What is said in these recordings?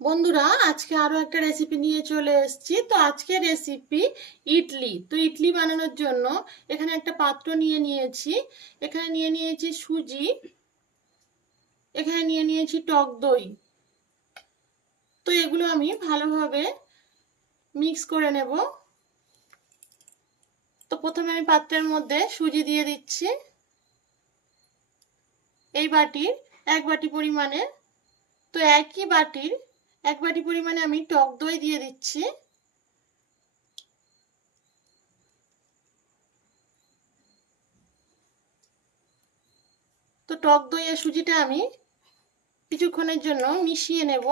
বন্ধুরা, আজকে আরও একটা রেসিপি নিয়ে চলে এসেছি। তো আজকে রেসিপি ইডলি। তো ইডলি বানানোর জন্য এখানে একটা পাত্র নিয়ে নিয়েছি। এখানে নিয়ে নিয়েছি সুজি। এখানে নিয়ে নিয়েছি টক দই। তো এগুলো আমি ভালোভাবে মিক্স করে নেব। তো প্রথমে আমি পাত্রের মধ্যে সুজি দিয়ে দিচ্ছি। এই বাটির এক বাটি পরিমাণে। তো একই বাটির এক বাটি পরিমাণে আমি টক দই দিয়ে দিচ্ছি। তো টক দই আর সুজিটা আমি কিছুক্ষণের জন্য মিশিয়ে নেব।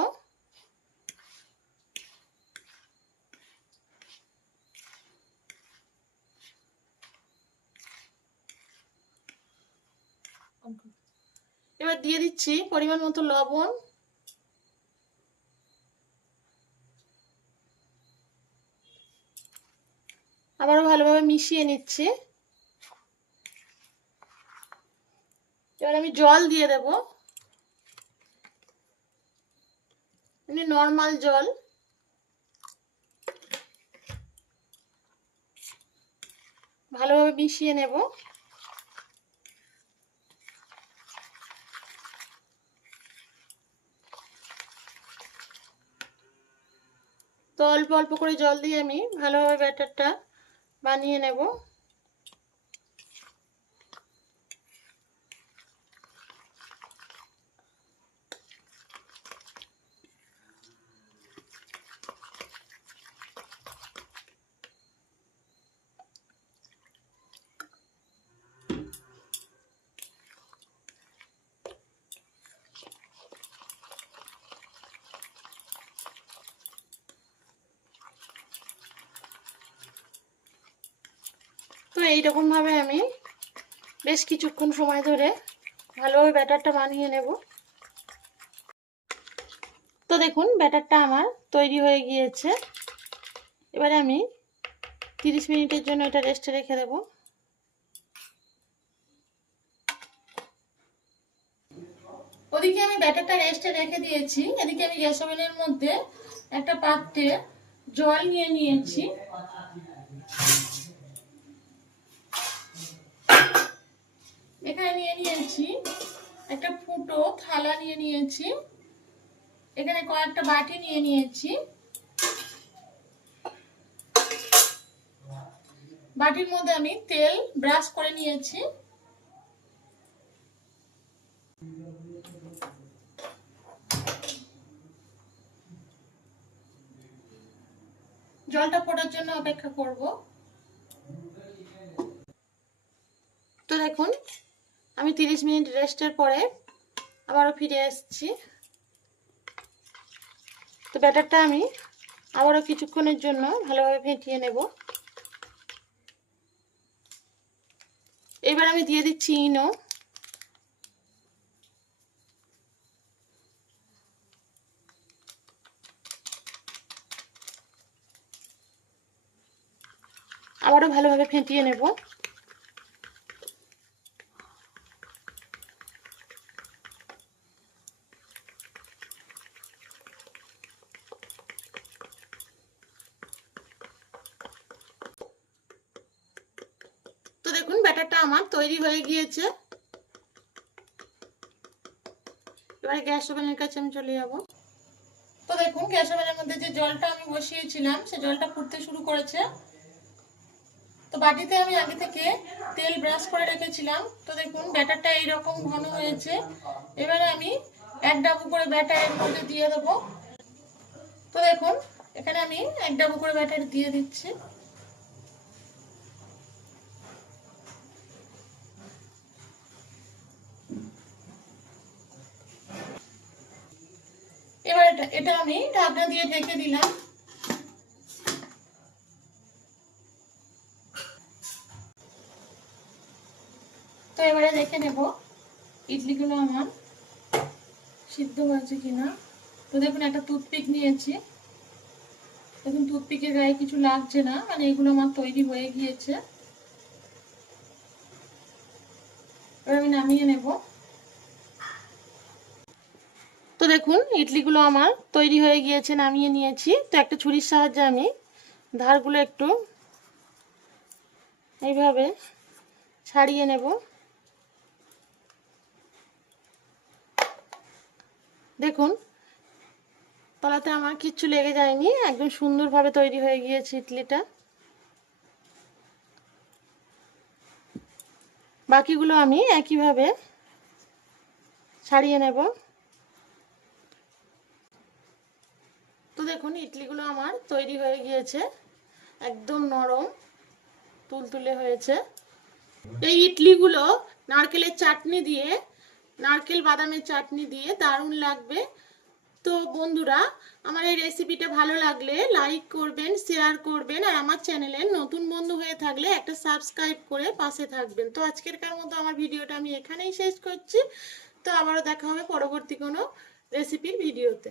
এবার দিয়ে দিচ্ছি পরিমাণ মতো লবণ। আবারও ভালোভাবে মিশিয়ে নিচ্ছি। এবার আমি জল দিয়ে দেব। এমনি নর্মাল জল। ভালোভাবে মিশিয়ে নেব। তো অল্প অল্প করে জল দিয়ে আমি ভালোভাবে ব্যাটারটা বানিয়ে নেব। এইরকমভাবে আমি বেশ কিছুক্ষণ সময় ধরে ভালোভাবে ব্যাটারটা বানিয়ে নেব। তো দেখুন, ব্যাটারটা আমার তৈরি হয়ে গিয়েছে। এবারে আমি তিরিশ মিনিটের জন্য এটা রেস্টে রেখে দেব। ওদিকে আমি ব্যাটারটা রেস্টে রেখে দিয়েছি। এদিকে আমি গ্যাস ওভেনের মধ্যে একটা পাত্রে জল নিয়ে নিয়েছি এখানে নিয়ে নিয়েছি, একটা ফুটো, থালা নিয়ে নিয়েছি, এখানে কয়েকটা বাটি নিয়ে নিয়েছি। বাটির মধ্যে আমি তেল ব্রাশ করে নিয়েছি। জলটা ফোটার জন্য অপেক্ষা করব। তো দেখুন আমি তিরিশ মিনিট রেস্টের পরে আবারও ফিরে এসেছি তো ব্যাটারটা আমি আবারও কিছুক্ষণের জন্য ভালোভাবে ফেটিয়ে নেব। এবার আমি দিয়ে দিচ্ছি ইনো। আবারও ভালোভাবে ফেটিয়ে নেব। দেখুন, ব্যাটারটা আমার তৈরি হয়ে গিয়েছে। এবারে গ্যাস ওভেনের কাছে আমি চলে যাব। তো দেখুন, গ্যাস ওভেনের মধ্যে যে জলটা আমি বসিয়েছিলাম, সে জলটা ফুটতে শুরু করেছে। তো বাটিতে আমি আগে থেকে তেল ব্রাশ করে রেখেছিলাম। তো দেখুন, ব্যাটারটা এইরকম ঘন হয়েছে। এবারে আমি এক ডাবু করে ব্যাটার এর মধ্যে দিয়ে দেবো। তো দেখুন, এখানে আমি এক ডাবু করে ব্যাটার দিয়ে দিচ্ছি। এবার এটা আমি ঢাকনা দিয়ে ঢেকে দিলাম। তো এবারে দেখে নেব ইডলিগুলো আমার সিদ্ধ হয়েছে কিনা। তো দেখুন, একটা টুথপিক নিয়েছি। দেখুন, টুথপিকের গায়ে কিছু লাগছে না মানে এগুলো আমার তৈরি হয়ে গিয়েছে। এবার আমি নামিয়ে নেব। দেখুন, ইডলিগুলো আমার তৈরি হয়ে গিয়েছে, নামিয়ে নিয়েছি। তো একটা ছুরির সাহায্যে আমি ধারগুলো একটু এইভাবে ছাড়িয়ে নেব। দেখুন, তলাতে আমার কিচ্ছু লেগে যায়নি, একদম সুন্দরভাবে তৈরি হয়ে গিয়েছে ইডলিটা। বাকিগুলো আমি একইভাবে ছাড়িয়ে নেব। দেখুন, ইডলিগুলো আমার তৈরি হয়ে গিয়েছে। একদম নরম, তুলতুলে হয়েছে। এই ইডলিগুলো নারকেলের চাটনি দিয়ে, নারকেল বাদামের চাটনি দিয়ে দারুণ লাগবে। তো বন্ধুরা, আমার এই রেসিপিটা ভালো লাগলে লাইক করবেন, শেয়ার করবেন, আর আমার চ্যানেলে নতুন বন্ধু হয়ে থাকলে একটা সাবস্ক্রাইব করে পাশে থাকবেন। তো আজকের কার মতো আমার ভিডিওটা আমি এখানেই শেষ করছি। তো আবারও দেখা হবে পরবর্তী কোনো রেসিপির ভিডিওতে।